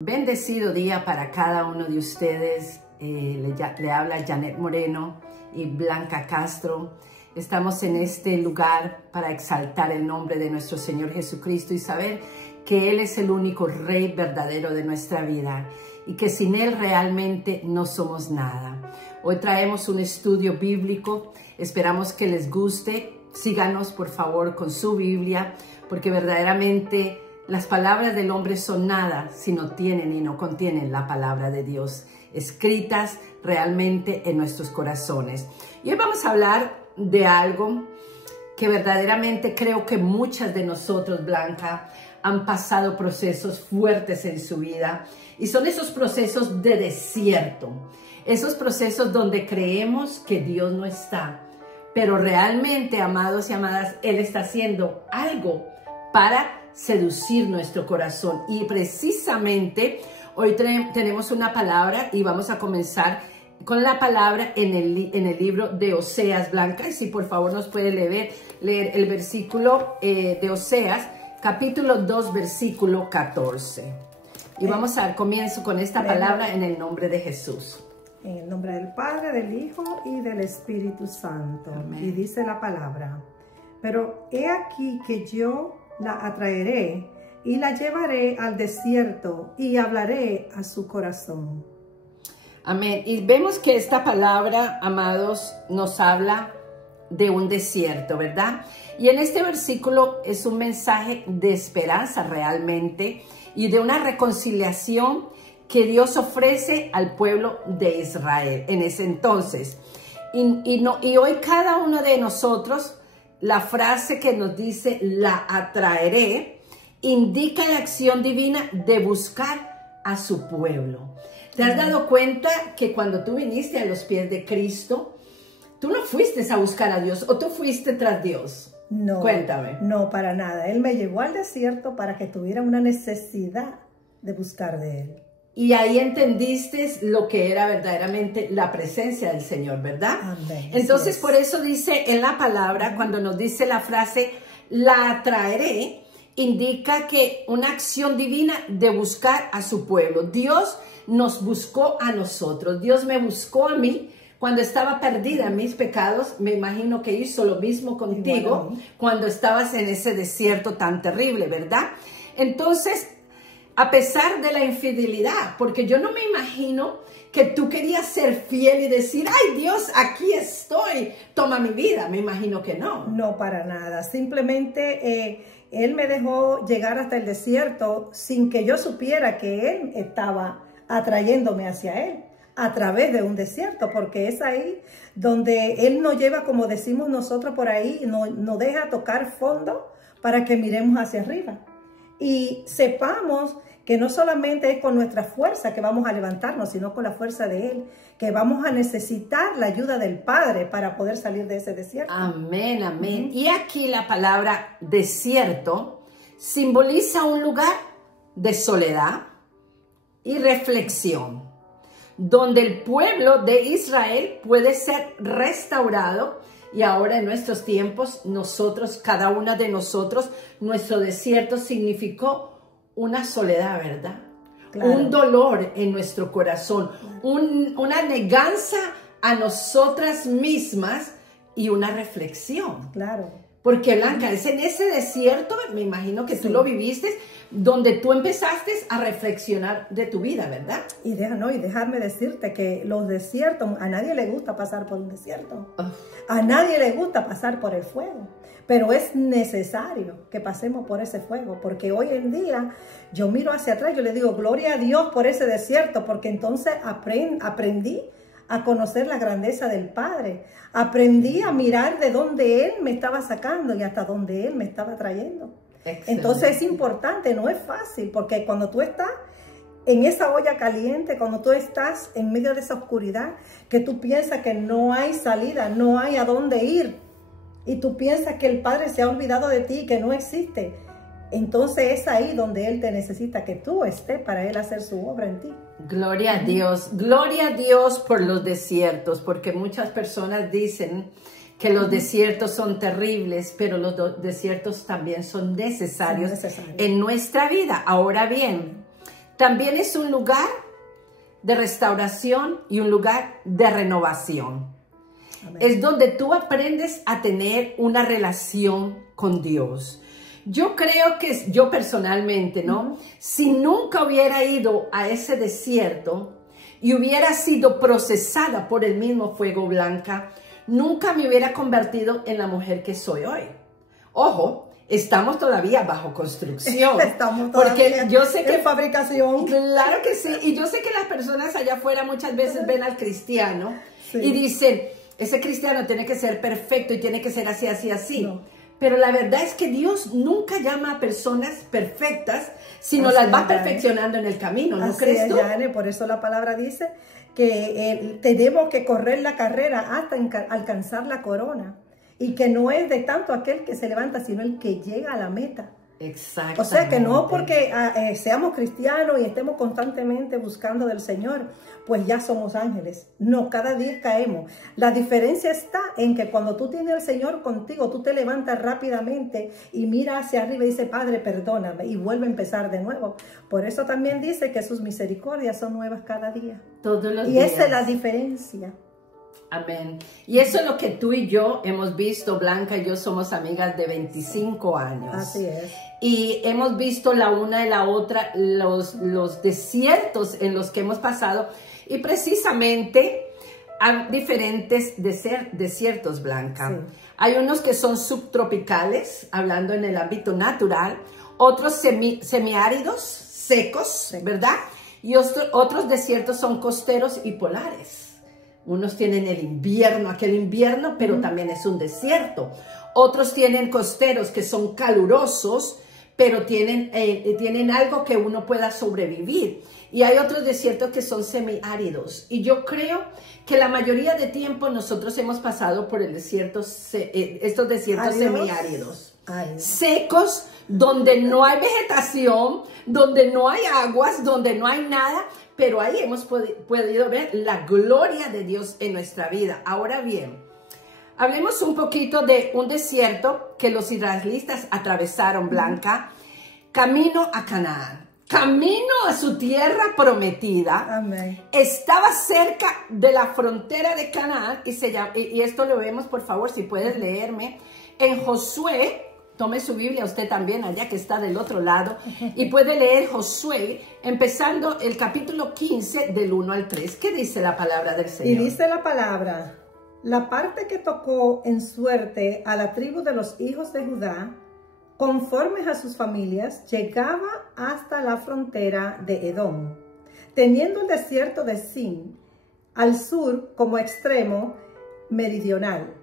Bendecido día para cada uno de ustedes. Le habla Janet Moreno y Blanca Castro. Estamos en este lugar para exaltar el nombre de nuestro Señor Jesucristo y saber que Él es el único Rey verdadero de nuestra vida y que sin Él realmente no somos nada. Hoy traemos un estudio bíblico. Esperamos que les guste. Síganos, por favor, con su Biblia, porque verdaderamente las palabras del hombre son nada si no tienen y no contienen la palabra de Dios, escritas realmente en nuestros corazones. Y hoy vamos a hablar de algo que verdaderamente creo que muchas de nosotros, Blanca, han pasado procesos fuertes en su vida. Y son esos procesos de desierto, esos procesos donde creemos que Dios no está. Pero realmente, amados y amadas, Él está haciendo algo para seducir nuestro corazón. Y precisamente hoy tenemos una palabra y vamos a comenzar con la palabra en el libro de Oseas, Blanca. Y si por favor nos puede leer el versículo de Oseas, capítulo 2, versículo 14. Y vamos a dar comienzo con esta palabra en el nombre de Jesús. En el nombre del Padre, del Hijo y del Espíritu Santo. Amén. Y dice la palabra: pero he aquí que yo la atraeré y la llevaré al desierto y hablaré a su corazón. Amén. Y vemos que esta palabra, amados, nos habla de un desierto, ¿verdad? Y en este versículo es un mensaje de esperanza realmente y de una reconciliación que Dios ofrece al pueblo de Israel en ese entonces. Y hoy cada uno de nosotros, la frase que nos dice la atraeré, indica la acción divina de buscar a su pueblo. ¿Te has dado cuenta que cuando tú viniste a los pies de Cristo, tú no fuiste a buscar a Dios o tú fuiste tras Dios? No, cuéntame. No, para nada. Él me llevó al desierto para que tuviera una necesidad de buscar de Él. Y ahí entendiste lo que era verdaderamente la presencia del Señor, ¿verdad? Amén. Entonces, por eso dice en la palabra, cuando nos dice la frase, la atraeré, indica que una acción divina de buscar a su pueblo. Dios nos buscó a nosotros. Dios me buscó a mí cuando estaba perdida en mis pecados. Me imagino que hizo lo mismo contigo cuando estabas en ese desierto tan terrible, ¿verdad? Entonces, a pesar de la infidelidad, porque yo no me imagino que tú querías ser fiel y decir, ay Dios, aquí estoy, toma mi vida. Me imagino que no. No, para nada. Simplemente Él me dejó llegar hasta el desierto sin que yo supiera que Él estaba atrayéndome hacia Él a través de un desierto, porque es ahí donde Él nos lleva, como decimos nosotros por ahí, nos deja tocar fondo para que miremos hacia arriba. Y sepamos que no solamente es con nuestra fuerza que vamos a levantarnos, sino con la fuerza de Él, que vamos a necesitar la ayuda del Padre para poder salir de ese desierto. Amén, amén. Y aquí la palabra desierto simboliza un lugar de soledad y reflexión, donde el pueblo de Israel puede ser restaurado. Y ahora en nuestros tiempos, nosotros, cada una de nosotros, nuestro desierto significó una soledad, ¿verdad? Claro. Un dolor en nuestro corazón, una neganza a nosotras mismas y una reflexión. Claro. Porque, Blanca, es en ese desierto, me imagino que tú lo viviste, donde tú empezaste a reflexionar de tu vida, ¿verdad? Y dejarme decirte que los desiertos, a nadie le gusta pasar por un desierto. A nadie le gusta pasar por el fuego. Pero es necesario que pasemos por ese fuego, porque hoy en día yo miro hacia atrás, yo le digo, gloria a Dios por ese desierto, porque entonces aprendí a conocer la grandeza del Padre. Aprendí a mirar de dónde Él me estaba sacando y hasta dónde Él me estaba trayendo. Excelente. Entonces es importante, no es fácil, porque cuando tú estás en esa olla caliente, cuando tú estás en medio de esa oscuridad, que tú piensas que no hay salida, no hay a dónde ir, y tú piensas que el Padre se ha olvidado de ti, que no existe, entonces es ahí donde Él te necesita que tú estés para Él hacer su obra en ti. Gloria a Dios por los desiertos, porque muchas personas dicen que los desiertos son terribles, pero los desiertos también son necesarios en nuestra vida. Ahora bien, también es un lugar de restauración y un lugar de renovación. Amén. Es donde tú aprendes a tener una relación con Dios. Yo creo que yo personalmente, ¿no? Si nunca hubiera ido a ese desierto y hubiera sido procesada por el mismo fuego, Blanca, nunca me hubiera convertido en la mujer que soy hoy. Ojo, estamos todavía bajo construcción. Estamos todavía porque yo sé que en fabricación. Claro que sí. Y yo sé que las personas allá afuera muchas veces ven al cristiano y dicen, ese cristiano tiene que ser perfecto y tiene que ser así, así, así. No. Pero la verdad es que Dios nunca llama a personas perfectas, sino las va perfeccionando en el camino, ¿no crees tú? Jane, por eso la palabra dice que tenemos que correr la carrera hasta alcanzar la corona. Y que no es de tanto aquel que se levanta, sino el que llega a la meta. Exacto. O sea, que no porque seamos cristianos y estemos constantemente buscando del Señor, pues ya somos ángeles. No, cada día caemos. La diferencia está en que cuando tú tienes al Señor contigo, tú te levantas rápidamente y miras hacia arriba y dices, Padre, perdóname, y vuelve a empezar de nuevo. Por eso también dice que sus misericordias son nuevas cada día. Todos los días. Y esa es la diferencia. Amén. Y eso es lo que tú y yo hemos visto. Blanca y yo somos amigas de 25 años. Así es. Y hemos visto la una y la otra los desiertos en los que hemos pasado. Y precisamente hay diferentes desiertos, Blanca. Sí. Hay unos que son subtropicales, hablando en el ámbito natural. Otros semiáridos, secos, ¿verdad? Y otros desiertos son costeros y polares. Unos tienen el invierno, aquel invierno, pero también es un desierto. Otros tienen costeros que son calurosos, pero tienen algo que uno pueda sobrevivir. Y hay otros desiertos que son semiáridos. Y yo creo que la mayoría de tiempo nosotros hemos pasado por el desierto, estos desiertos semiáridos. Secos, donde no hay vegetación, donde no hay aguas, donde no hay nada. Pero ahí hemos podido ver la gloria de Dios en nuestra vida. Ahora bien, hablemos un poquito de un desierto que los israelitas atravesaron, Blanca, camino a Canaán, camino a su tierra prometida. Amén. Estaba cerca de la frontera de Canaán y esto lo vemos, por favor, si puedes leerme, en Josué. Tome su Biblia usted también, allá que está del otro lado, y puede leer Josué, empezando el capítulo 15, del 1 al 3. ¿Qué dice la palabra del Señor? Y dice la palabra, la parte que tocó en suerte a la tribu de los hijos de Judá, conforme a sus familias, llegaba hasta la frontera de Edom, teniendo el desierto de Sin al sur como extremo meridional,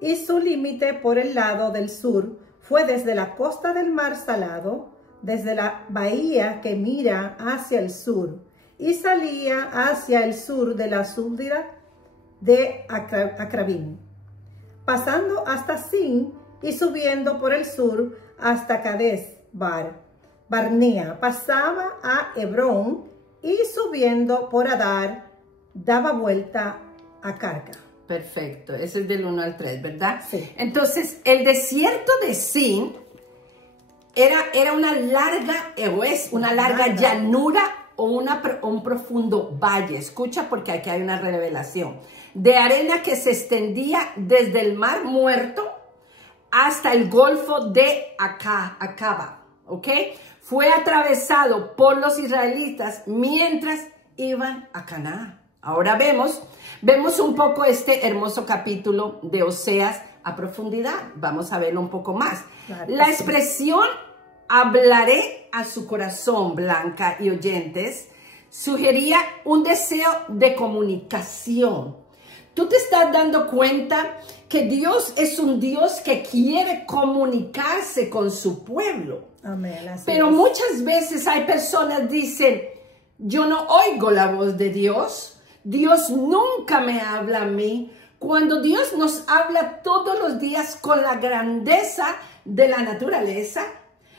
y su límite por el lado del sur fue desde la costa del mar Salado, desde la bahía que mira hacia el sur, y salía hacia el sur de la súbdida de Acrabín, pasando hasta Sin y subiendo por el sur hasta Cades Barnea, pasaba a Hebrón y subiendo por Adar, daba vuelta a Carca. Perfecto, ese es del 1 al 3, ¿verdad? Sí. Entonces, el desierto de Sin era una larga, una larga llanura o un profundo valle. Escucha, porque aquí hay una revelación. De arena que se extendía desde el Mar Muerto hasta el Golfo de Acaba, ¿ok? Fue atravesado por los israelitas mientras iban a Canaán. Ahora vemos un poco este hermoso capítulo de Oseas a profundidad. Vamos a verlo un poco más. Claro, la expresión hablaré a su corazón, Blanca y oyentes, sugería un deseo de comunicación. Tú te estás dando cuenta que Dios es un Dios que quiere comunicarse con su pueblo. Amén. Pero muchas veces hay personas que dicen, yo no oigo la voz de Dios. Dios nunca me habla a mí. Cuando Dios nos habla todos los días con la grandeza de la naturaleza,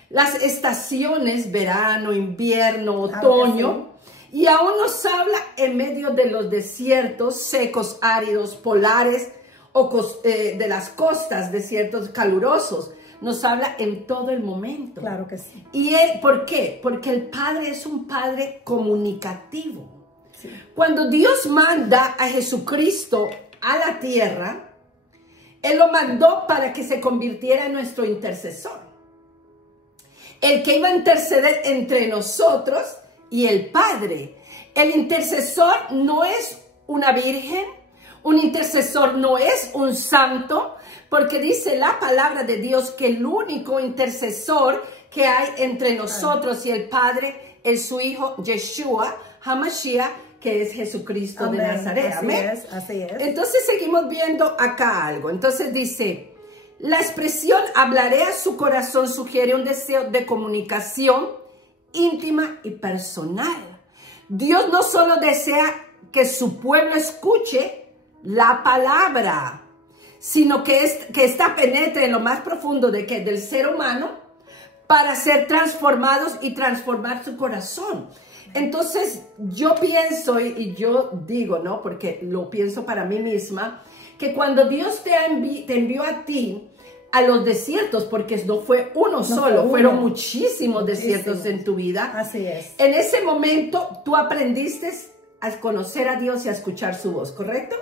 las estaciones, verano, invierno, otoño, y aún nos habla en medio de los desiertos secos, áridos, polares, o de las costas, desiertos calurosos. nos habla en todo el momento. Claro que sí. ¿Y él por qué? Porque el Padre es un Padre comunicativo. Sí. Cuando Dios manda a Jesucristo a la tierra, Él lo mandó para que se convirtiera en nuestro intercesor. El que iba a interceder entre nosotros y el Padre. El intercesor no es una virgen, un intercesor no es un santo, porque dice la palabra de Dios que el único intercesor que hay entre nosotros y el Padre es su Hijo Yeshua HaMashiach, que es Jesucristo de Nazaret. Amén. Así es. Entonces seguimos viendo acá algo. Entonces dice, la expresión hablaré a su corazón sugiere un deseo de comunicación íntima y personal. Dios no solo desea que su pueblo escuche la palabra, sino que ésta penetre en lo más profundo del ser humano para ser transformados y transformar su corazón. Entonces yo pienso y yo digo, ¿no? Porque lo pienso para mí misma, que cuando Dios te envió a ti a los desiertos, porque no fue uno solo, fueron muchísimos desiertos en tu vida. Así es. En ese momento tú aprendiste a conocer a Dios y a escuchar su voz, ¿correcto?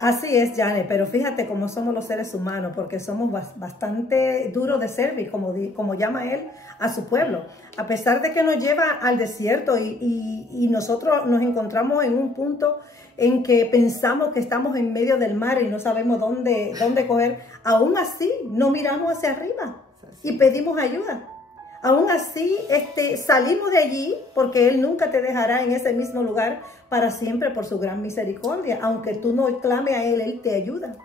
Así es, Janet, pero fíjate cómo somos los seres humanos, porque somos bastante duros de servir, como llama él a su pueblo. A pesar de que nos lleva al desierto y nosotros nos encontramos en un punto en que pensamos que estamos en medio del mar y no sabemos dónde coger, aún así no miramos hacia arriba y pedimos ayuda. Aún así salimos de allí, porque Él nunca te dejará en ese mismo lugar para siempre por su gran misericordia. Aunque tú no clames a Él, Él te ayuda.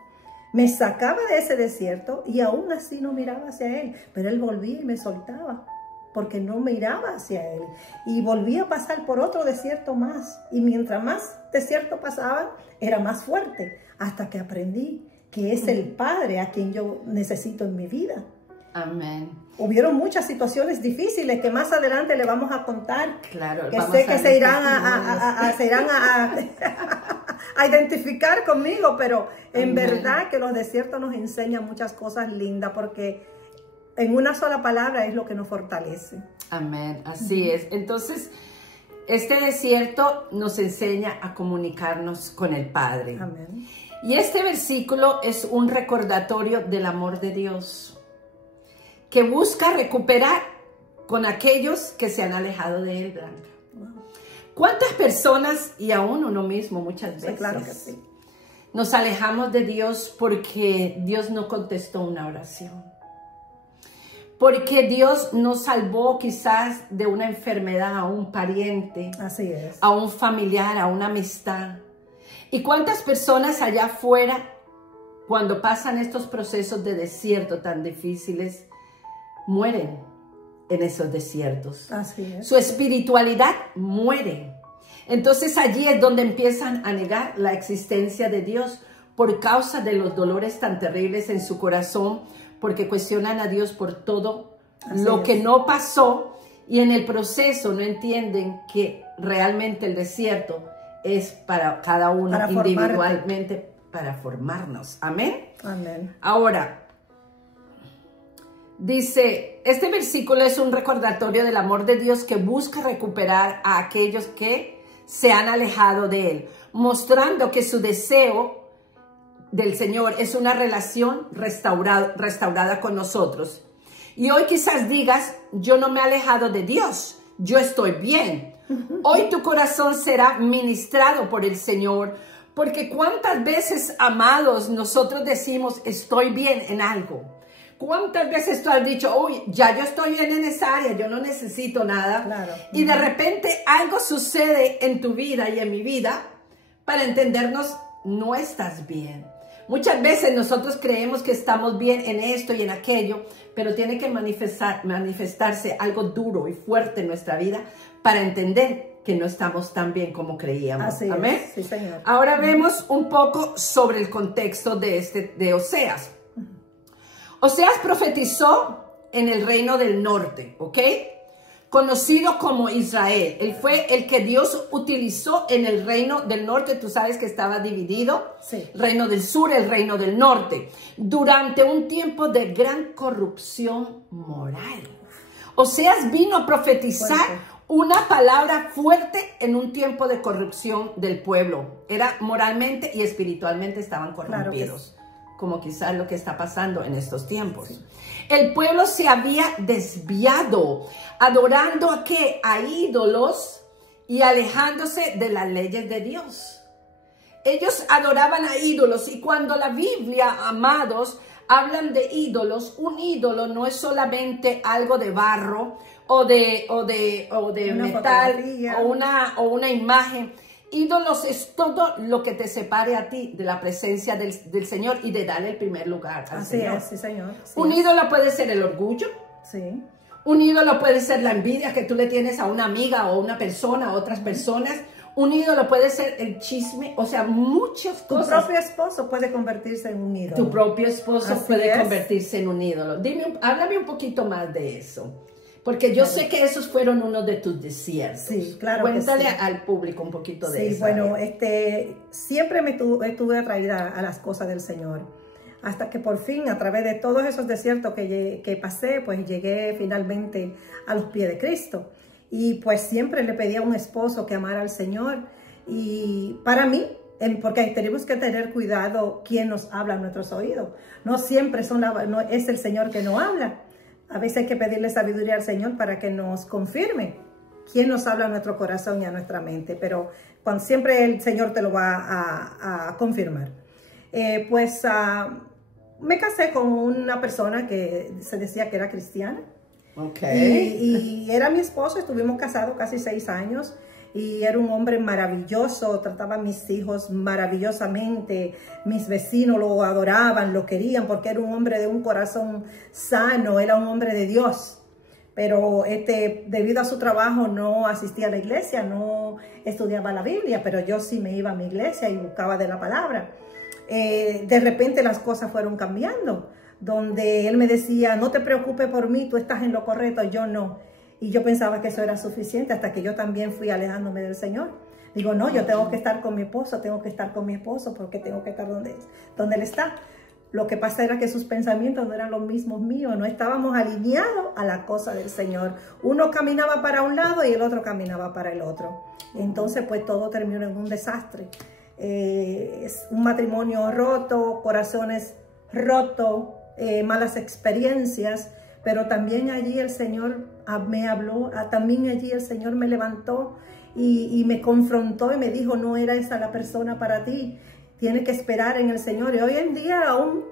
Me sacaba de ese desierto y aún así no miraba hacia Él. Pero Él volvía y me soltaba, porque no miraba hacia Él. Y volvía a pasar por otro desierto más. Y mientras más desierto pasaba, era más fuerte. Hasta que aprendí que es el Padre a quien yo necesito en mi vida. Amén. Hubieron muchas situaciones difíciles que más adelante le vamos a contar. Claro, que sé que se irán a identificar conmigo, pero en verdad que los desiertos nos enseñan muchas cosas lindas, porque en una sola palabra es lo que nos fortalece. Amén, así es. Entonces, este desierto nos enseña a comunicarnos con el Padre. Amén. Y este versículo es un recordatorio del amor de Dios, que busca recuperar con aquellos que se han alejado de Él, Blanca. Wow. ¿Cuántas personas, y aún uno mismo muchas veces, sí, claro que sí, nos alejamos de Dios porque Dios no contestó una oración? Porque Dios nos salvó quizás de una enfermedad a un pariente, así es, a un familiar, a una amistad. ¿Y cuántas personas allá afuera, cuando pasan estos procesos de desierto tan difíciles, mueren en esos desiertos? Así es. Su espiritualidad muere. Entonces allí es donde empiezan a negar la existencia de Dios por causa de los dolores tan terribles en su corazón, porque cuestionan a Dios por todo lo que no pasó, y en el proceso no entienden que realmente el desierto es para cada uno individualmente, para formarnos. Amén. Amén. Ahora, dice, este versículo es un recordatorio del amor de Dios que busca recuperar a aquellos que se han alejado de Él, mostrando que su deseo del Señor es una relación restaurada con nosotros. Y hoy quizás digas, yo no me he alejado de Dios, yo estoy bien. Hoy tu corazón será ministrado por el Señor, porque cuántas veces, amados, nosotros decimos, estoy bien en algo. ¿Cuántas veces tú has dicho, uy, ya yo estoy bien en esa área, yo no necesito nada? Claro. Y de repente algo sucede en tu vida y en mi vida para entendernos, no estás bien. Muchas veces nosotros creemos que estamos bien en esto y en aquello, pero tiene que manifestarse algo duro y fuerte en nuestra vida para entender que no estamos tan bien como creíamos. Así ¿Amén? es. Sí, señor. Ahora vemos un poco sobre el contexto de Oseas. Oseas profetizó en el reino del norte, ¿ok? conocido como Israel. Él fue el que Dios utilizó en el reino del norte. Tú sabes que estaba dividido, Sí. el reino del sur, el reino del norte, durante un tiempo de gran corrupción moral. Oseas vino a profetizar Fuerte. una palabra fuerte en un tiempo de corrupción del pueblo. Era moralmente y espiritualmente estaban corrompidos, como quizás lo que está pasando en estos tiempos. Sí. El pueblo se había desviado, adorando ¿a qué? A ídolos y alejándose de las leyes de Dios. Ellos adoraban a ídolos, y cuando la Biblia, amados, hablan de ídolos, un ídolo no es solamente algo de barro o de Una metal fotografía. o una imagen. Ídolos es todo lo que te separe a ti de la presencia del Señor y de darle el primer lugar al Así Señor. es, sí, Señor. Sí Un es. ídolo puede ser el orgullo. Sí. Un ídolo puede ser la envidia que tú le tienes a una amiga o una persona, a otras personas. Un ídolo puede ser el chisme, o sea, muchas Tu cosas. propio esposo puede convertirse en un ídolo. Tu propio esposo Así puede es. convertirse en un ídolo. Háblame un poquito más de eso. Porque yo sé que esos fueron uno de tus desiertos. Sí, claro que Cuéntale sí. al público un poquito de Sí, eso. bueno, siempre estuve atraída a las cosas del Señor. Hasta que por fin, a través de todos esos desiertos que pasé, pues llegué finalmente a los pies de Cristo. Y pues siempre le pedí a un esposo que amara al Señor. Y para mí, porque tenemos que tener cuidado quién nos habla en nuestros oídos. No siempre no es el Señor que nos habla. A veces hay que pedirle sabiduría al Señor para que nos confirme quién nos habla a nuestro corazón y a nuestra mente. Pero siempre el Señor te lo va a confirmar. Me casé con una persona que se decía que era cristiana. Okay. Y era mi esposo, estuvimos casados casi 6 años. Y era un hombre maravilloso, trataba a mis hijos maravillosamente, mis vecinos lo adoraban, lo querían, porque era un hombre de un corazón sano, era un hombre de Dios. Pero debido a su trabajo no asistía a la iglesia, no estudiaba la Biblia, pero yo sí me iba a mi iglesia y buscaba de la palabra. De repente las cosas fueron cambiando, donde él me decía, no te preocupes por mí, tú estás en lo correcto, yo no. Y yo pensaba que eso era suficiente hasta que yo también fui alejándome del Señor. Digo, no, yo tengo que estar con mi esposo, porque tengo que estar donde Él está. Lo que pasa era que sus pensamientos no eran los mismos míos, no estábamos alineados a la cosa del Señor. Uno caminaba para un lado y el otro caminaba para el otro. Entonces, pues todo terminó en un desastre. Es un matrimonio roto, corazones rotos, malas experiencias. Pero también allí el Señor me habló, también allí el Señor me levantó y me confrontó y me dijo, no era esa la persona para ti, tienes que esperar en el Señor. Y hoy en día aún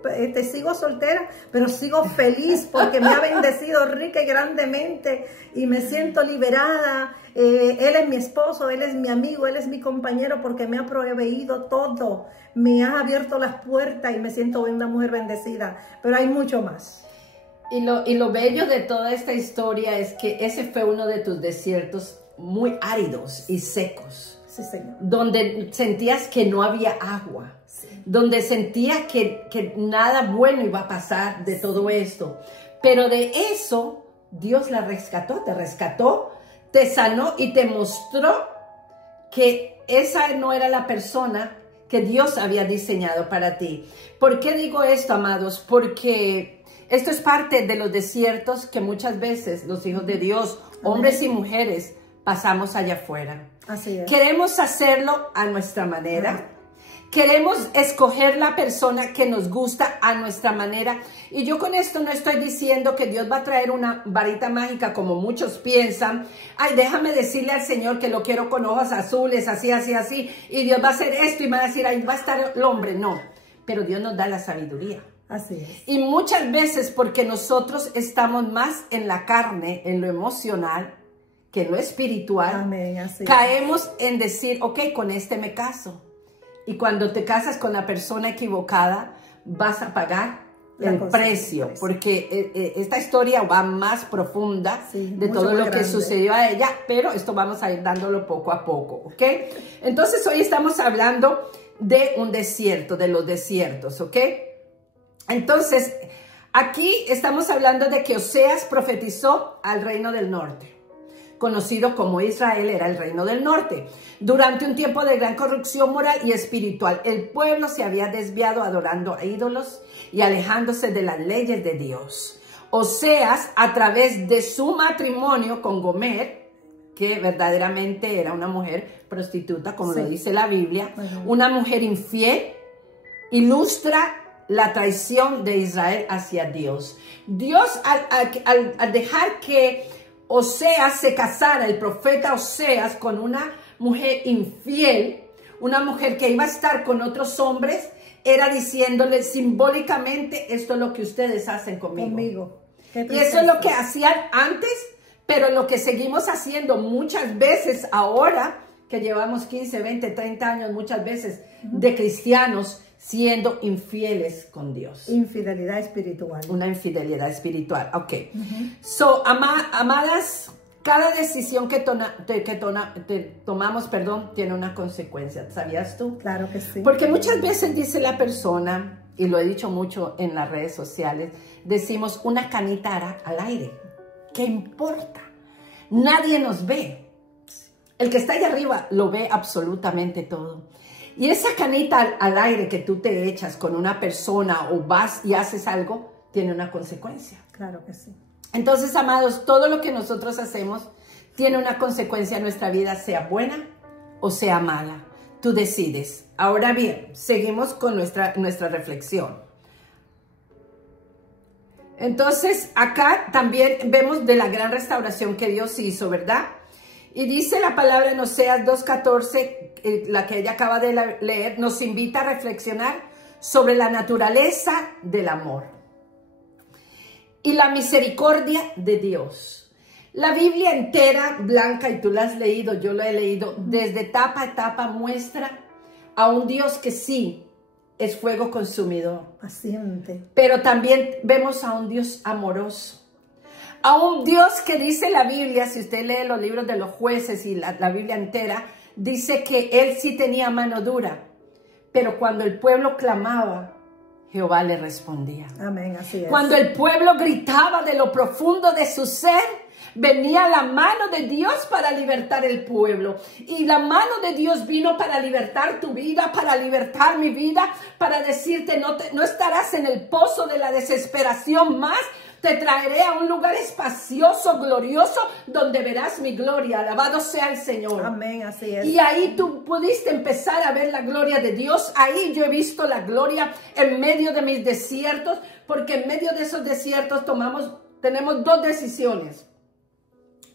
sigo soltera, pero sigo feliz porque me ha bendecido rica y grandemente y me siento liberada. Él es mi esposo, Él es mi amigo, Él es mi compañero porque me ha proveído todo, me ha abierto las puertas y me siento una mujer bendecida, pero hay mucho más. Y lo bello de toda esta historia es que ese fue uno de tus desiertos muy áridos y secos. Sí, Señor. Donde sentías que no había agua. Sí. Donde sentías que nada bueno iba a pasar de todo esto. Pero de eso Dios la rescató, te sanó y te mostró que esa no era la persona que Dios había diseñado para ti. ¿Por qué digo esto, amados? Porque esto es parte de los desiertos que muchas veces los hijos de Dios, hombres y mujeres, pasamos allá afuera. Así es. Queremos hacerlo a nuestra manera. Queremos escoger la persona que nos gusta a nuestra manera. Y yo con esto no estoy diciendo que Dios va a traer una varita mágica como muchos piensan. Ay, déjame decirle al Señor que lo quiero con ojos azules, así, así, así. Y Dios va a hacer esto y va a decir, ahí va a estar el hombre. No, pero Dios nos da la sabiduría. Así es. Y muchas veces porque nosotros estamos más en la carne, en lo emocional, que en lo espiritual, amén, así caemos en decir, ok, con este me caso. Y cuando te casas con la persona equivocada, vas a pagar el precio, porque esta historia va más profunda de todo lo que sucedió a ella, pero esto vamos a ir dándolo poco a poco, ¿ok? Entonces hoy estamos hablando de un desierto, de los desiertos, ¿ok? Entonces, aquí estamos hablando de que Oseas profetizó al reino del norte. conocido como Israel, era el reino del norte. Durante un tiempo de gran corrupción moral y espiritual, el pueblo se había desviado adorando a ídolos y alejándose de las leyes de Dios. Oseas, a través de su matrimonio con Gomer, que verdaderamente era una mujer prostituta, como lo dice la Biblia, una mujer infiel, ilustra la traición de Israel hacia Dios. Dios, al dejar que Oseas se casara, el profeta Oseas, con una mujer infiel, una mujer que iba a estar con otros hombres, era diciéndole simbólicamente: esto es lo que ustedes hacen conmigo. Y eso es lo que hacían antes, pero lo que seguimos haciendo muchas veces ahora, que llevamos 15, 20, 30 años muchas veces de cristianos siendo infieles con Dios. Infidelidad espiritual. Una infidelidad espiritual. Ok. So, amadas, cada decisión que tomamos, tiene una consecuencia. ¿Sabías tú? Claro que sí. Porque muchas veces dice la persona, y lo he dicho mucho en las redes sociales, decimos una canita al aire. ¿Qué importa? Nadie nos ve. El que está allá arriba lo ve absolutamente todo. Y esa canita al aire que tú te echas con una persona o vas y haces algo, tiene una consecuencia. Claro que sí. Entonces, amados, todo lo que nosotros hacemos tiene una consecuencia en nuestra vida, sea buena o sea mala. Tú decides. Ahora bien, seguimos con nuestra reflexión. Entonces, acá también vemos de la gran restauración que Dios hizo, ¿verdad? Y dice la palabra en Oseas 2:14, la que ella acaba de leer, nos invita a reflexionar sobre la naturaleza del amor y la misericordia de Dios. La Biblia entera, Blanca, y tú la has leído, yo la he leído, desde etapa a etapa muestra a un Dios que sí es fuego consumidor. Paciente. Pero también vemos a un Dios amoroso. A un Dios que dice la Biblia, si usted lee los libros de los jueces y la Biblia entera, dice que él sí tenía mano dura, pero cuando el pueblo clamaba, Jehová le respondía. Amén, así es. Cuando el pueblo gritaba de lo profundo de su ser, venía la mano de Dios para libertar el pueblo. Y la mano de Dios vino para libertar tu vida, para libertar mi vida, para decirte no estarás en el pozo de la desesperación más. Te traeré a un lugar espacioso, glorioso, donde verás mi gloria. Alabado sea el Señor. Amén, así es. Y ahí tú pudiste empezar a ver la gloria de Dios. Ahí yo he visto la gloria en medio de mis desiertos, porque en medio de esos desiertos tenemos dos decisiones.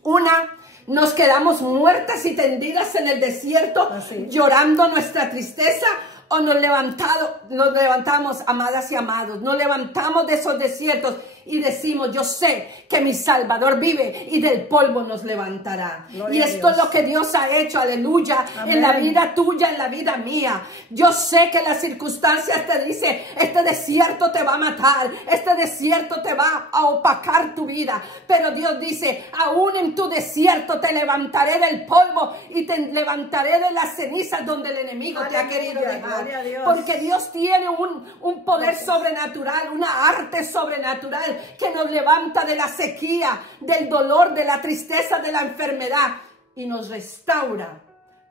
Una, nos quedamos muertas y tendidas en el desierto, llorando nuestra tristeza, o nos levantamos, amadas y amados, nos levantamos de esos desiertos y decimos: yo sé que mi Salvador vive y del polvo nos levantará. Gloria y esto es lo que Dios ha hecho, aleluya, amén, en la vida tuya, en la vida mía. Yo sé que las circunstancias te dicen: este desierto te va a matar, este desierto te va a opacar tu vida. Pero Dios dice: aún en tu desierto te levantaré del polvo y te levantaré de las cenizas donde el enemigo aleluya, te ha querido dejar. Porque Dios tiene un poder sobrenatural, una arte sobrenatural que nos levanta de la sequía, del dolor, de la tristeza, de la enfermedad y nos restaura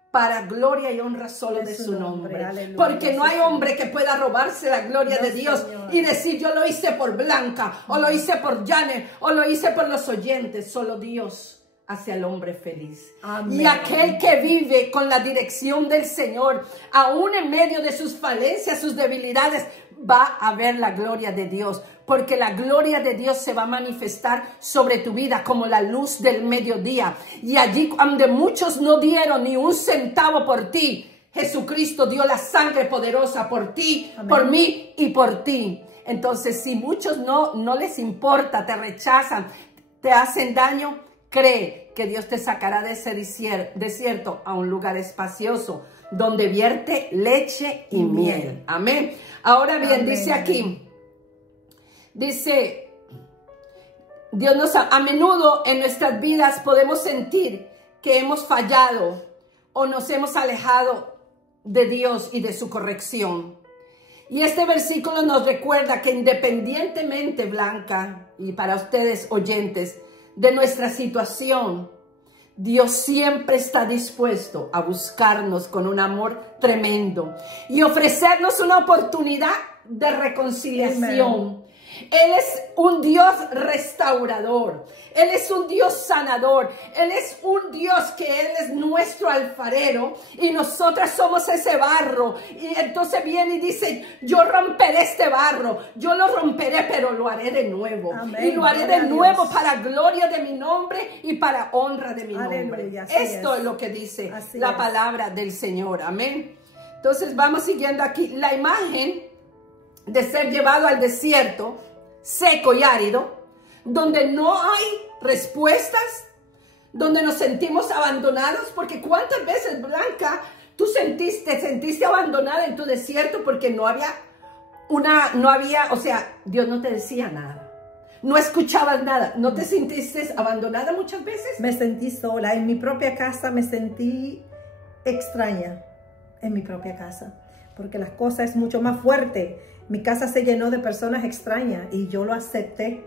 para gloria y honra solo de su nombre. Aleluya, porque no hay hombre que pueda robarse la gloria de Dios y decir: yo lo hice por Blanca, o lo hice por Janet, o lo hice por los oyentes. Solo Dios hace al hombre feliz. Amén. Y aquel que vive con la dirección del Señor, aún en medio de sus falencias, sus debilidades, va a ver la gloria de Dios, porque la gloria de Dios se va a manifestar sobre tu vida como la luz del mediodía. Y allí donde muchos no dieron ni un centavo por ti, Jesucristo dio la sangre poderosa por ti, amén, por mí y por ti. Entonces, si muchos no les importa, te rechazan, te hacen daño, cree que Dios te sacará de ese desierto a un lugar espacioso donde vierte leche y miel. Amén. Ahora bien, amén, dice aquí, dice, Dios a menudo en nuestras vidas podemos sentir que hemos fallado o nos hemos alejado de Dios y de su corrección. Y este versículo nos recuerda que independientemente, Blanca, y para ustedes oyentes, de nuestra situación, Dios siempre está dispuesto a buscarnos con un amor tremendo y ofrecernos una oportunidad de reconciliación. Amen. Él es un Dios restaurador. Él es un Dios sanador. Él es un Dios que Él es nuestro alfarero y nosotras somos ese barro. Y entonces viene y dice, yo romperé este barro. Yo lo romperé, pero lo haré de nuevo. Amén. Y lo haré Gloria de a nuevo Dios. para gloria de mi nombre y para honra de mi Aleluya, nombre. así Esto es. es lo que dice Así la es. palabra del Señor. Amén. Entonces vamos siguiendo aquí. La imagen de ser llevado al desierto seco y árido, donde no hay respuestas, donde nos sentimos abandonados, porque cuántas veces, Blanca, tú te sentiste abandonada en tu desierto porque no había, o sea, Dios no te decía nada, no escuchabas nada, ¿no te sentiste abandonada muchas veces? Me sentí sola, en mi propia casa me sentí extraña, en mi propia casa, porque las cosas es mucho más fuerte. Mi casa se llenó de personas extrañas y yo lo acepté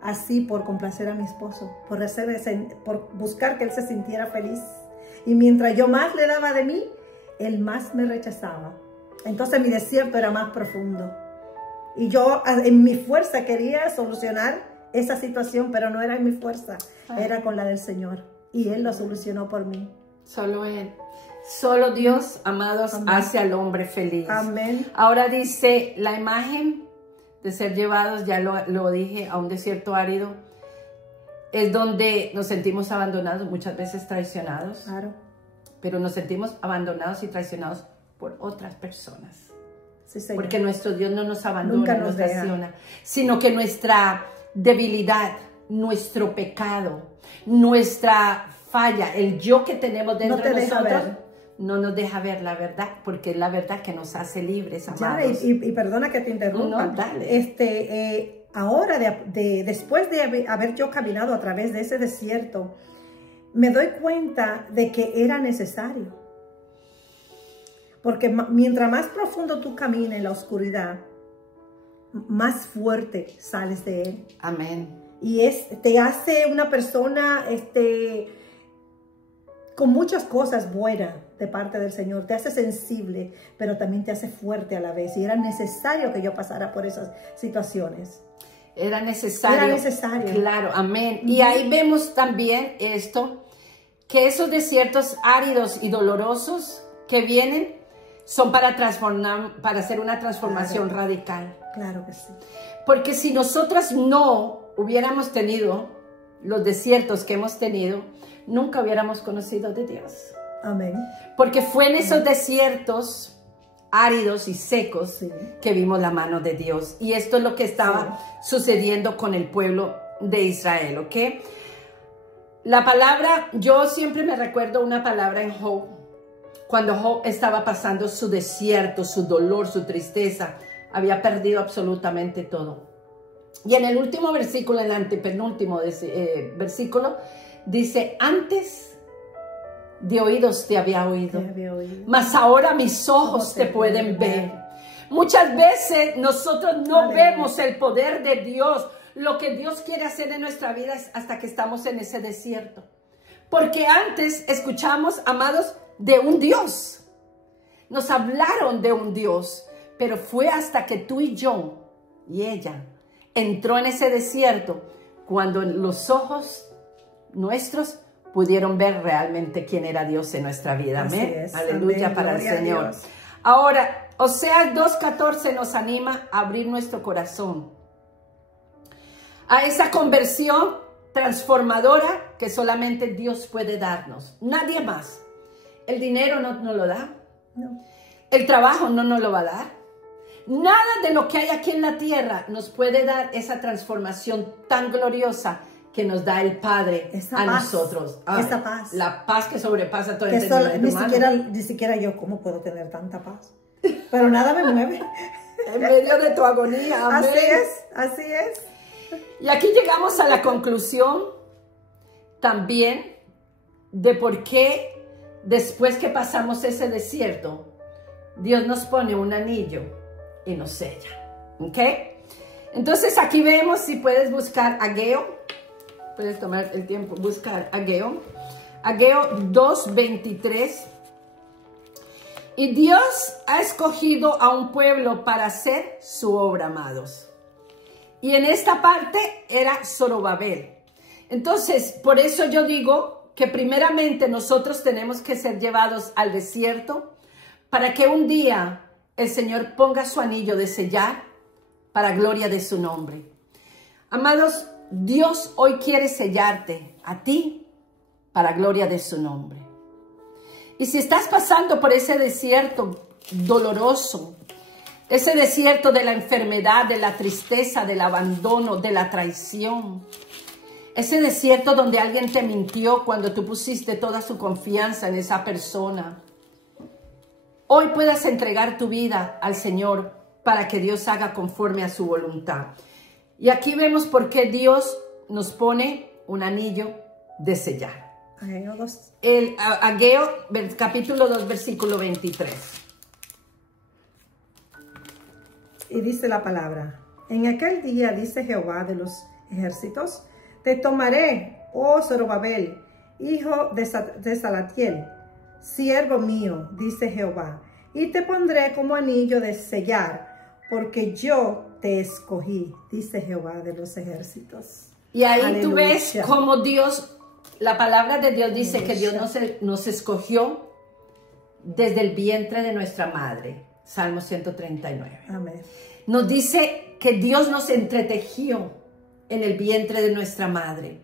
así por complacer a mi esposo, por buscar que él se sintiera feliz. Y mientras yo más le daba de mí, él más me rechazaba. Entonces mi desierto era más profundo. Y yo en mi fuerza quería solucionar esa situación, pero no era en mi fuerza, era con la del Señor. Y Él lo solucionó por mí. Solo Él. Solo Dios, amados, Amén. hace al hombre feliz. Amén. Ahora dice la imagen de ser llevados, ya lo dije, a un desierto árido, es donde nos sentimos abandonados, muchas veces traicionados, Claro. pero nos sentimos abandonados y traicionados por otras personas. Sí, Señor. Porque nuestro Dios no nos abandona, Nunca nos nos deja. traiciona, sino que nuestra debilidad, nuestro pecado, nuestra falla, el yo que tenemos dentro No te de deja nosotros, ver. no nos deja ver la verdad, porque es la verdad que nos hace libres, Ya, amados. y perdona que te interrumpa. No, dale. Ahora, después de haber yo caminado a través de ese desierto, me doy cuenta de que era necesario. Porque mientras más profundo tú camines en la oscuridad, más fuerte sales de él. Amén. Y te hace una persona con muchas cosas buenas de parte del Señor. Te hace sensible, pero también te hace fuerte a la vez. Y era necesario que yo pasara por esas situaciones. Era necesario. Era necesario. Claro, amén. Y ahí vemos también esto, que esos desiertos áridos y dolorosos que vienen son para transformar, para hacer una transformación radical. Claro que sí. Porque si nosotras no hubiéramos tenido los desiertos que hemos tenido, nunca hubiéramos conocido de Dios. Amén. Porque fue en esos desiertos áridos y secos Sí. que vimos la mano de Dios. Y esto es lo que estaba sucediendo con el pueblo de Israel, ¿ok? La palabra, yo siempre me recuerdo una palabra en Job, cuando Job estaba pasando su desierto, su dolor, su tristeza, había perdido absolutamente todo. Y en el último versículo, en el antepenúltimo versículo, dice, antes de oídos te había oído, mas ahora mis ojos te pueden ver. Muchas veces nosotros no vemos el poder de Dios, lo que Dios quiere hacer en nuestra vida hasta que estamos en ese desierto. Porque antes escuchamos, amados, de un Dios. Nos hablaron de un Dios, pero fue hasta que tú y yo y ella entró en ese desierto cuando los ojos nuestros pudieron ver realmente quién era Dios en nuestra vida. Amén. Aleluya. Amén. Para el Señor. Ahora, Oseas 2:14 nos anima a abrir nuestro corazón a esa conversión transformadora que solamente Dios puede darnos. Nadie más. El dinero no nos lo da. No. El trabajo no nos lo va a dar. Nada de lo que hay aquí en la tierra nos puede dar esa transformación tan gloriosa que nos da el Padre a nosotros. Esa paz. La paz que sobrepasa todo el entendimiento humano. Ni siquiera yo, ¿cómo puedo tener tanta paz? Pero nada me mueve. En medio de tu agonía. Amén. Así es. Y aquí llegamos a la conclusión también de por qué después que pasamos ese desierto, Dios nos pone un anillo y nos sella. ¿Ok? Entonces aquí vemos, si puedes buscar Ageo, puedes tomar el tiempo, buscar Ageo. Ageo 2:23. Y Dios ha escogido a un pueblo para hacer su obra, amados. Y en esta parte era Zorobabel. Entonces, por eso yo digo que primeramente nosotros tenemos que ser llevados al desierto para que un día el Señor ponga su anillo de sellar para gloria de su nombre. Amados, Dios hoy quiere sellarte a ti para gloria de su nombre. Y si estás pasando por ese desierto doloroso, ese desierto de la enfermedad, de la tristeza, del abandono, de la traición, ese desierto donde alguien te mintió cuando tú pusiste toda su confianza en esa persona, hoy puedas entregar tu vida al Señor para que Dios haga conforme a su voluntad. Y aquí vemos por qué Dios nos pone un anillo de sellar. Ageo 2. El Ageo, capítulo 2, versículo 23. Y dice la palabra: en aquel día, dice Jehová de los ejércitos, te tomaré, oh Zorobabel, hijo de Salatiel, siervo mío, dice Jehová, y te pondré como anillo de sellar, porque yo te escogí, dice Jehová de los ejércitos. Y ahí Aleluya. tú ves cómo Dios, la palabra de Dios dice que Dios nos escogió desde el vientre de nuestra madre. Salmo 139. Amén. Nos dice que Dios nos entretejió en el vientre de nuestra madre.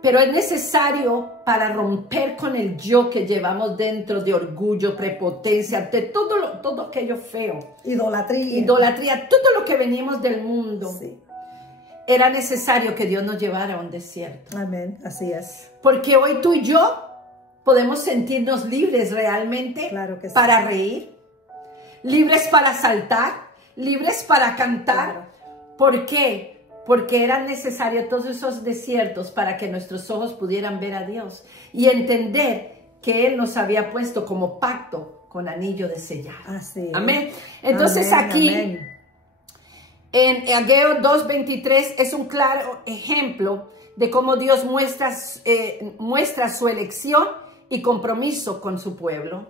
Pero es necesario para romper con el yo que llevamos dentro de orgullo, prepotencia, de todo aquello feo. Idolatría, todo lo que venimos del mundo. Sí. Era necesario que Dios nos llevara a un desierto. Amén, así es. Porque hoy tú y yo podemos sentirnos libres realmente, Claro que sí. para reír, libres para saltar, libres para cantar. Claro. ¿Por qué? Porque eran necesarios todos esos desiertos para que nuestros ojos pudieran ver a Dios y entender que Él nos había puesto como pacto con anillo de sellar. Así es. Amén. Entonces Amén, aquí, amén. en Ageo 2:23 es un claro ejemplo de cómo Dios muestra su elección y compromiso con su pueblo.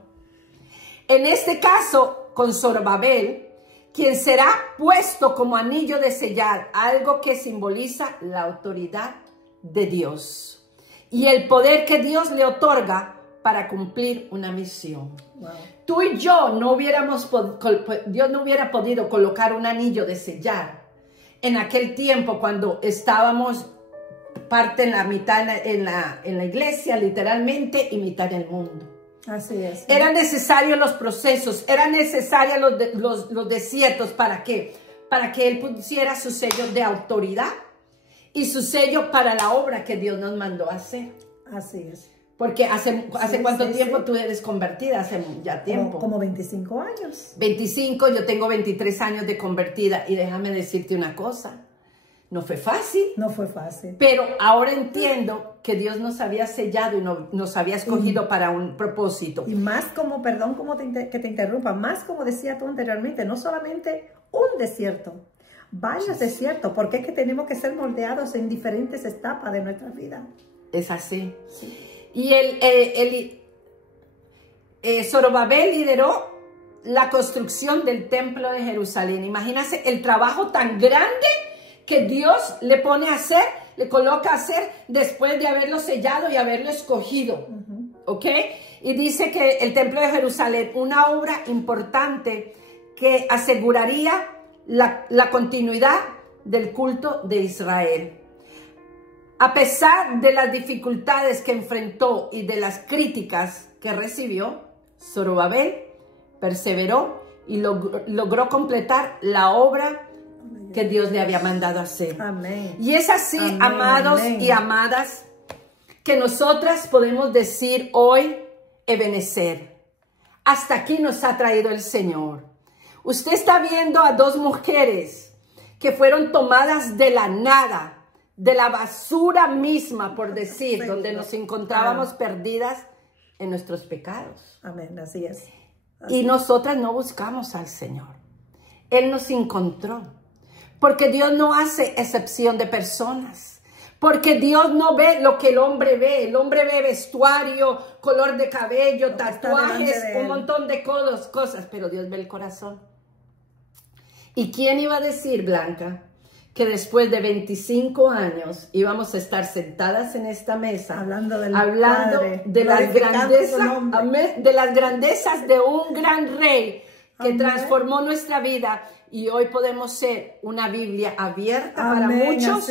En este caso, con Zorobabel, quien será puesto como anillo de sellar, algo que simboliza la autoridad de Dios y el poder que Dios le otorga para cumplir una misión. Wow. Tú y yo Dios no hubiera podido colocar un anillo de sellar en aquel tiempo cuando estábamos parte en la mitad en la iglesia, literalmente, y mitad en el mundo. Así es. Eran necesarios los procesos, eran necesarios los desiertos. ¿Para qué? Para que Él pusiera su sello de autoridad y su sello para la obra que Dios nos mandó a hacer. Así es. Porque ¿hace cuánto tiempo sí. tú eres convertida? Hace ya tiempo. Como 25 años. 25, yo tengo 23 años de convertida. Y déjame decirte una cosa, no fue fácil. No fue fácil. Pero ahora entiendo que Dios nos había sellado y nos había escogido para un propósito. Y más como, perdón que te interrumpa, más como decía tú anteriormente, no solamente un desierto, varios desiertos, porque es que tenemos que ser moldeados en diferentes etapas de nuestra vida. Es así. Sí. Y Zorobabel lideró la construcción del templo de Jerusalén. Imagínate el trabajo tan grande que Dios le pone a hacer, le coloca a hacer después de haberlo sellado y haberlo escogido. ¿Ok? Y dice que el templo de Jerusalén, una obra importante que aseguraría la continuidad del culto de Israel. A pesar de las dificultades que enfrentó y de las críticas que recibió, Zorobabel perseveró y logró completar la obra que Dios le había mandado hacer. Amén. Y es así, amén, amados amén. y amadas, que nosotras podemos decir hoy, Ebenezer, hasta aquí nos ha traído el Señor. Usted está viendo a dos mujeres que fueron tomadas de la nada, de la basura misma, por decir, donde nos encontrábamos perdidas en nuestros pecados. Amén, así es. Y nosotras no buscamos al Señor. Él nos encontró. Porque Dios no hace excepción de personas. Porque Dios no ve lo que el hombre ve. El hombre ve vestuario, color de cabello, tatuajes, un montón de cosas. Pero Dios ve el corazón. ¿Y quién iba a decir, Blanca, que después de 25 años íbamos a estar sentadas en esta mesa hablando de las grandezas de un gran rey que transformó nuestra vida? Y hoy podemos ser una Biblia abierta para muchos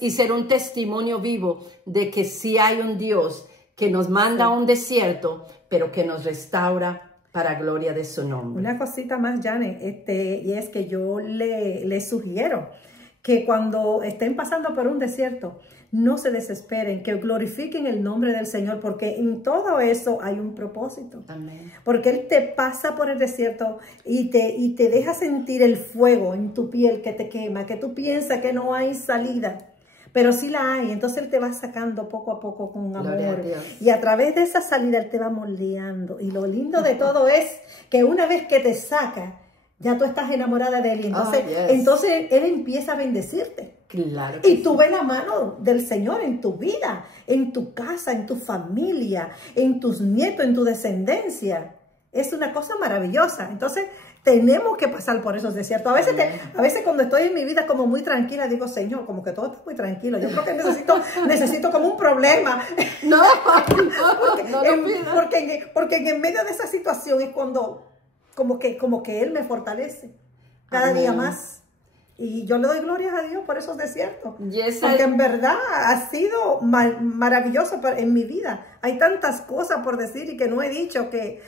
y ser un testimonio vivo de que sí hay un Dios que nos manda a un desierto, pero que nos restaura para gloria de su nombre. Una cosita más, Janet, y es que yo le sugiero que cuando estén pasando por un desierto, no se desesperen, que glorifiquen el nombre del Señor, porque en todo eso hay un propósito. Amén. Porque Él te pasa por el desierto y te deja sentir el fuego en tu piel que te quema, que tú piensas que no hay salida, pero sí la hay. Entonces Él te va sacando poco a poco con amor. Y a través de esa salida Él te va moldeando. Y lo lindo de todo es que una vez que te saca, ya tú estás enamorada de Él. Entonces Él empieza a bendecirte. Claro. Y tú ves la mano del Señor en tu vida, en tu casa, en tu familia, en tus nietos, en tu descendencia. Es una cosa maravillosa. Entonces tenemos que pasar por esos desiertos. A veces cuando estoy en mi vida como muy tranquila, digo, Señor, como que todo está muy tranquilo. Yo creo que necesito como un problema. Porque en medio de esa situación es cuando como que Él me fortalece cada día más. Y yo le doy gloria a Dios por esos desiertos. Porque en verdad ha sido maravilloso en mi vida. Hay tantas cosas por decir y que no he dicho, que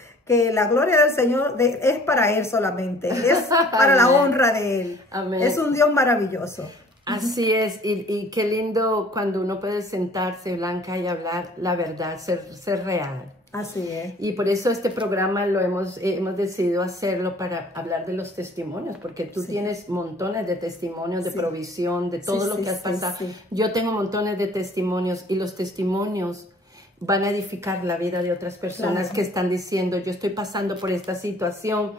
la gloria del Señor es para Él solamente. Es para la honra de Él. Amén. Es un Dios maravilloso. Así es. Y qué lindo cuando uno puede sentarse, Blanca, y hablar la verdad, ser real. Así es. Y por eso este programa hemos decidido hacerlo para hablar de los testimonios, porque tú tienes montones de testimonios de provisión, de todo lo que has pasado. Yo tengo montones de testimonios y los testimonios van a edificar la vida de otras personas que están diciendo, yo estoy pasando por esta situación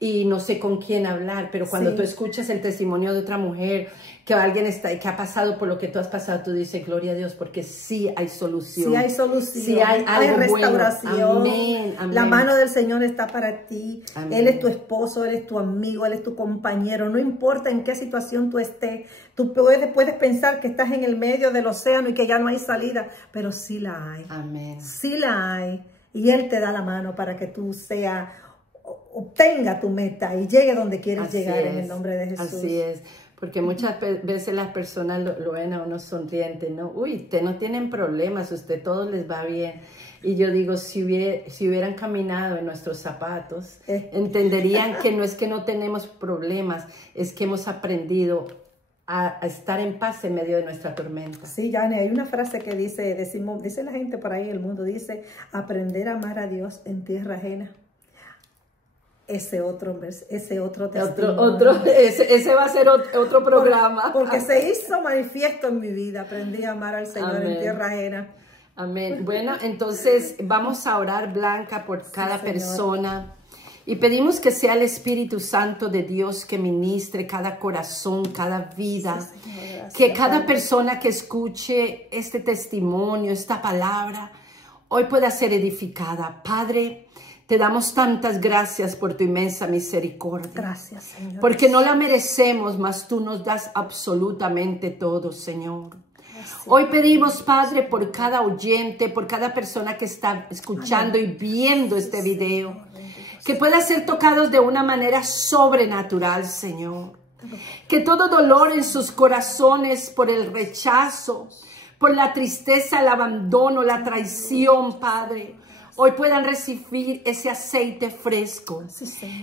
y no sé con quién hablar, pero cuando tú escuchas el testimonio de otra mujer, que alguien que ha pasado por lo que tú has pasado, tú dices, gloria a Dios, porque sí hay solución. Sí hay solución. Sí hay restauración. Bueno. Amén, amén. La mano del Señor está para ti. Amén. Él es tu esposo, Él es tu amigo, Él es tu compañero. No importa en qué situación tú estés. Tú puedes pensar que estás en el medio del océano y que ya no hay salida, pero sí la hay. Amén. Sí la hay. Y Él te da la mano para que tú obtenga tu meta y llegue donde quieres llegar en el nombre de Jesús. Así es, porque muchas veces las personas lo ven a uno sonriente, ¿no? Uy, usted no tienen problemas, usted todo les va bien. Y yo digo, si hubieran caminado en nuestros zapatos, entenderían que no es que no tenemos problemas, es que hemos aprendido a estar en paz en medio de nuestra tormenta. Sí, Janet, hay una frase que dice la gente por ahí en el mundo, dice, aprender a amar a Dios en tierra ajena. Ese otro testimonio. Ese va a ser otro programa. Porque se hizo manifiesto en mi vida. Aprendí a amar al Señor en tierra ajena. Amén. Bueno, entonces vamos a orar, Blanca, por cada persona. Y pedimos que sea el Espíritu Santo de Dios que ministre cada corazón, cada vida. Sí, Señor, gracias, que cada persona que escuche este testimonio, esta palabra, hoy pueda ser edificada. Padre, te damos tantas gracias por tu inmensa misericordia. Gracias, Señor. Porque no la merecemos, mas tú nos das absolutamente todo, Señor. Gracias. Hoy pedimos, Padre, por cada oyente, por cada persona que está escuchando y viendo este video, que pueda ser tocados de una manera sobrenatural, Señor. Que todo dolor en sus corazones por el rechazo, por la tristeza, el abandono, la traición, Padre, hoy puedan recibir ese aceite fresco,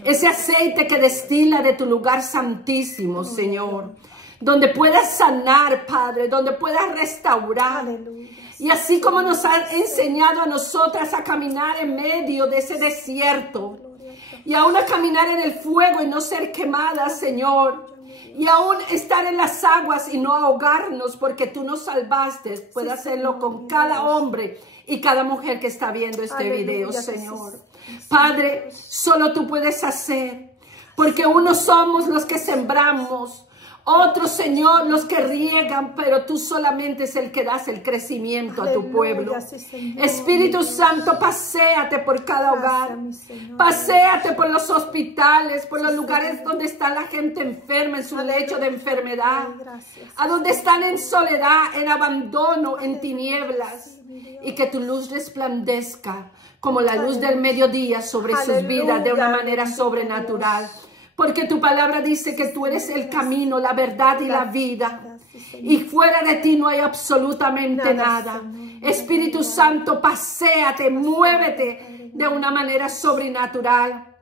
ese aceite que destila de tu lugar santísimo, Señor, donde puedas sanar, Padre, donde puedas restaurar. Aleluya. Y así como nos han enseñado a nosotras a caminar en medio de ese desierto, y aún a caminar en el fuego y no ser quemadas, Señor, y aún estar en las aguas y no ahogarnos porque tú nos salvaste, puede hacerlo con cada hombre y cada mujer que está viendo este video, Señor. Padre, solo tú puedes hacer, porque unos somos los que sembramos, Otros, Señor, los que riegan, pero tú solamente es el que das el crecimiento a tu pueblo. Espíritu Santo, paséate por cada hogar. Paséate por los hospitales, por los lugares donde está la gente enferma en su lecho de enfermedad. A donde están en soledad, en abandono, en tinieblas. Y que tu luz resplandezca como la luz del mediodía sobre sus vidas de una manera sobrenatural. Porque tu palabra dice que tú eres el camino, la verdad y la vida. Y fuera de ti no hay absolutamente nada. Espíritu Santo, paséate, muévete de una manera sobrenatural.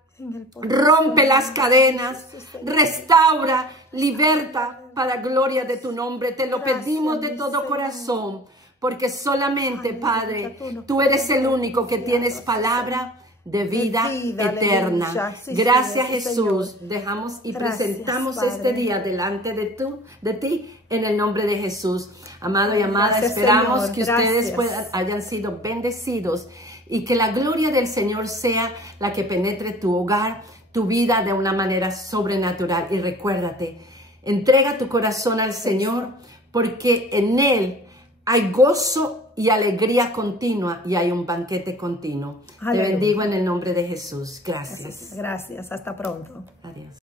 Rompe las cadenas, restaura, liberta para gloria de tu nombre. Te lo pedimos de todo corazón, porque solamente, Padre, tú eres el único que tienes palabra de vida eterna. Gracias, Jesús. Dejamos y presentamos este día delante de ti en el nombre de Jesús. Amado y amada, esperamos que ustedes hayan sido bendecidos y que la gloria del Señor sea la que penetre tu hogar, tu vida de una manera sobrenatural. Y recuérdate, entrega tu corazón al Señor, porque en Él hay gozo y alegría continua y hay un banquete continuo. Aleluya. Te bendigo en el nombre de Jesús. Gracias. Gracias. Hasta pronto. Adiós.